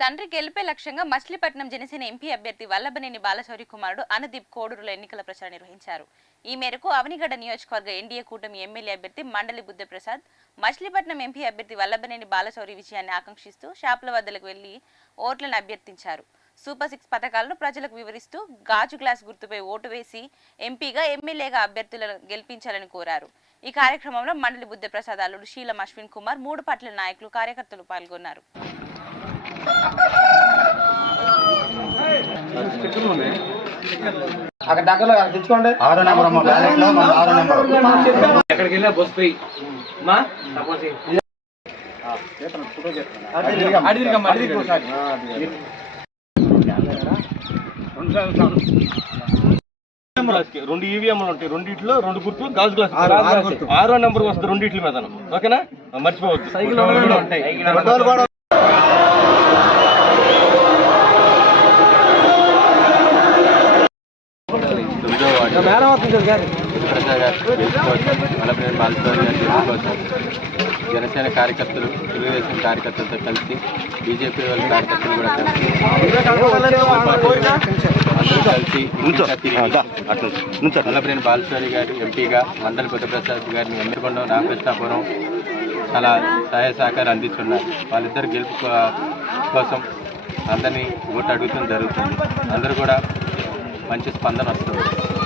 తండ్రి గెలిపే లక్ష్యంగా మచిలీపట్నం జనసేన ఎంపీ అభ్యర్థి వల్లభనేని బాలశౌరి కుమారుడు అనుదీప్ కోడూరులో ఎన్నికల ప్రచారం నిర్వహించారు. ఈ మేరకు అవనిగడ్డ నియోజకవర్గ ఎన్డీఏ కూటమి ఎమ్మెల్యే అభ్యర్థి మండలి బుద్ధప్రసాద్ మచిలీపట్నం ఎంపీ అభ్యర్థి వల్లభనేని బాలశౌరి విజయాన్ని ఆకాంక్షిస్తూ షాపుల వద్దలకు వెళ్లి ఓట్లను అభ్యర్థించారు. సూపర్ 6 పథకాలను ప్రజలకు వివరిస్తూ గాజు గ్లాస్ గుర్తుపై ఓటు వేసి ఎంపీగా ఎమ్మెల్యేగా అభ్యర్థులను గెలిపించాలని కోరారు. ఈ కార్యక్రమంలో మండలి బుద్ధప్రసాద్ అల్లుడు శీలం అశ్విన్ కుమార్, 3 పార్టీల నాయకులు, కార్యకర్తలు పాల్గొన్నారు. అక్కడ దగ్గరలో తెచ్చుకోండి. 6వ నెంబర్ అమ్మ, బ్యాలెట్ లో మన 6వ నెంబర్. ఎక్కడికి వెళ్ళా బస్ పోయి మా సపోజ్ రెండు ఈవీఎంలు ఉంటాయి, రెండిట్లో 2 గుర్తులు గాజు గ్లాస్. 6వ నెంబర్ వస్తుంది రెండిట్ల మీద. ఓకేనా, మర్చిపోవద్దు. సైకిల్ ఉంటాయి. జనసేన కార్యకర్తలు, తెలుగుదేశం కార్యకర్తలతో కలిసి బీజేపీ వాళ్ళ కార్యకర్తలు కూడా కలిసి వల్లభనేని బాలశౌరి గారి ఎంపీగా, మండలి బుద్ధప్రసాద్ గారిని ఎమ్మెల్కొండ, రామకృష్ణాపురం చాలా సహాయ సహకారం అందిస్తున్నారు. వాళ్ళిద్దరు గెలుపు కోసం అందరినీ ఓటు అడుగుతూ జరుగుతుంది. అందరూ కూడా మంచి స్పందన వస్తుంది.